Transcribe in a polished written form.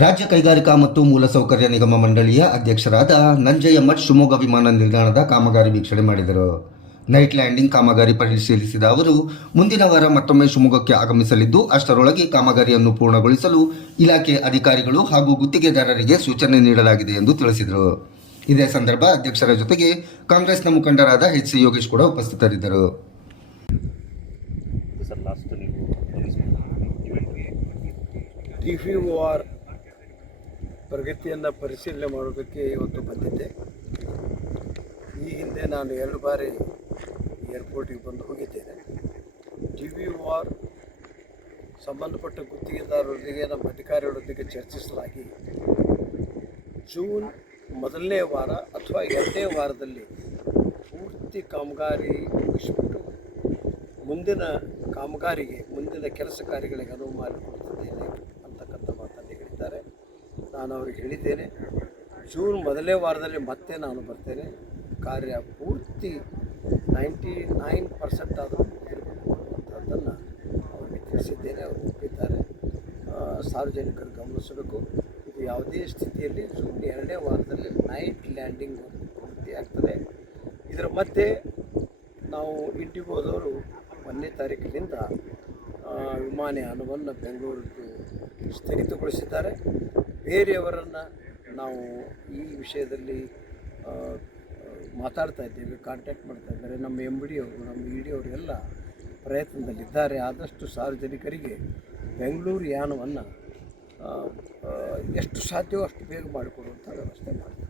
ರಾಜ್ಯ ಕೈಗಾರಿಕಾ ಮತ್ತು ಮೂಲಸೌಕರ್ಯ ನಿಗಮ ಮಂಡಳಿಯ ಅಧ್ಯಕ್ಷರಾದ ನಂಜಯ್ಯ ಮಠ್ ಶಿವಮೊಗ್ಗ ವಿಮಾನ ನಿಲ್ದಾಣದ ಕಾಮಗಾರಿ ವೀಕ್ಷಣೆ ಮಾಡಿದರು. ನೈಟ್ ಲ್ಯಾಂಡಿಂಗ್ ಕಾಮಗಾರಿ ಪರಿಶೀಲಿಸಿದ ಅವರು ಮುಂದಿನ ವಾರ ಮತ್ತೊಮ್ಮೆ ಶಿವಮೊಗ್ಗಕ್ಕೆ ಆಗಮಿಸಲಿದ್ದು, ಅಷ್ಟರೊಳಗೆ ಕಾಮಗಾರಿಯನ್ನು ಪೂರ್ಣಗೊಳಿಸಲು ಇಲಾಖೆ ಅಧಿಕಾರಿಗಳು ಹಾಗೂ ಗುತ್ತಿಗೆದಾರರಿಗೆ ಸೂಚನೆ ನೀಡಲಾಗಿದೆ ಎಂದು ತಿಳಿಸಿದರು. ಇದೇ ಸಂದರ್ಭ ಅಧ್ಯಕ್ಷರ ಜೊತೆಗೆ ಕಾಂಗ್ರೆಸ್ನ ಮುಖಂಡರಾದ ಎಚ್ ಸಿ ಯೋಗೇಶ್ ಕೂಡ ಉಪಸ್ಥಿತರಿದ್ದರು. DVOR ಪ್ರಗತಿಯನ್ನು ಪರಿಶೀಲನೆ ಮಾಡೋದಕ್ಕೆ ಇವತ್ತು ಬಂದಿದ್ದೆ. ಈ ಹಿಂದೆ ನಾನು 2 ಬಾರಿ ಏರ್ಪೋರ್ಟಿಗೆ ಬಂದು ಹೋಗಿದ್ದೇನೆ. DVOR ಸಂಬಂಧಪಟ್ಟ ಗುತ್ತಿಗೆದಾರರೊಂದಿಗೆ ನಮ್ಮ ಅಧಿಕಾರಿಗಳೊಂದಿಗೆ ಚರ್ಚಿಸಲಾಗಿ ಜೂನ್ ಮೊದಲನೇ ವಾರ ಅಥವಾ 2ನೇ ವಾರದಲ್ಲಿ ಪೂರ್ತಿ ಕಾಮಗಾರಿ ಮುಗಿಸ್ಬಿಟ್ಟು ಮುಂದಿನ ಕಾಮಗಾರಿಗೆ ಮುಂದಿನ ಕೆಲಸ ಕಾರ್ಯಗಳಿಗೆ ಅನುವು ಮಾಡಿಕೊಡ್ತಿದ್ದೇನೆ ಅಂತಕ್ಕಂಥ ಮಾತನ್ನು ಹೇಳಿದ್ದಾರೆ. ನಾನು ಅವ್ರಿಗೆ ಹೇಳಿದ್ದೇನೆ, ಜೂನ್ ಮೊದಲನೇ ವಾರದಲ್ಲಿ ಮತ್ತೆ ನಾನು ಬರ್ತೇನೆ, ಕಾರ್ಯ ಪೂರ್ತಿ 99% ಆದರೂ ಇರಬೇಕು ಅನ್ನುವಂಥದ್ದನ್ನು ಅವರಿಗೆ ತಿಳಿಸಿದ್ದೇನೆ. ಅವರು ಒಪ್ಪಿದ್ದಾರೆ. ಸಾರ್ವಜನಿಕರು ಗಮನಿಸಬೇಕು, ಇದು ಯಾವುದೇ ಸ್ಥಿತಿಯಲ್ಲಿ ಜೂನ್ 2ನೇ ವಾರದಲ್ಲಿ ನೈಟ್ ಲ್ಯಾಂಡಿಂಗ್ ಪೂರ್ತಿ ಆಗ್ತದೆ. ಇದರ ಮಧ್ಯೆ ನಾವು ಇಂಡಿಗೋದವರು 1ನೇ ತಾರೀಕಿನಿಂದ ವಿಮಾನಯಾನವನ್ನು ಬೆಂಗಳೂರಿಗೆ ಸ್ಥಗಿತಗೊಳಿಸಿದ್ದಾರೆ. ಬೇರೆಯವರನ್ನು ನಾವು ಈ ವಿಷಯದಲ್ಲಿ ಮಾತಾಡ್ತಾ ಇದ್ದೇವೆ, ಕಾಂಟ್ಯಾಕ್ಟ್ ಮಾಡ್ತಾ ಇದ್ದಾರೆ. ನಮ್ಮ MD ಅವರು, ನಮ್ಮ ED ಅವರು ಎಲ್ಲ ಪ್ರಯತ್ನದಲ್ಲಿದ್ದಾರೆ. ಆದಷ್ಟು ಸಾರ್ವಜನಿಕರಿಗೆ ಬೆಂಗಳೂರು ಯಾನವನ್ನು ಎಷ್ಟು ಸಾಧ್ಯವೋ ಅಷ್ಟು ಬೇಗ ಮಾಡಿಕೊಡುವಂಥ ವ್ಯವಸ್ಥೆ ಮಾಡ್ತಾರೆ.